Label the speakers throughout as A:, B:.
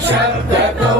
A: shout that no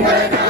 A: Wake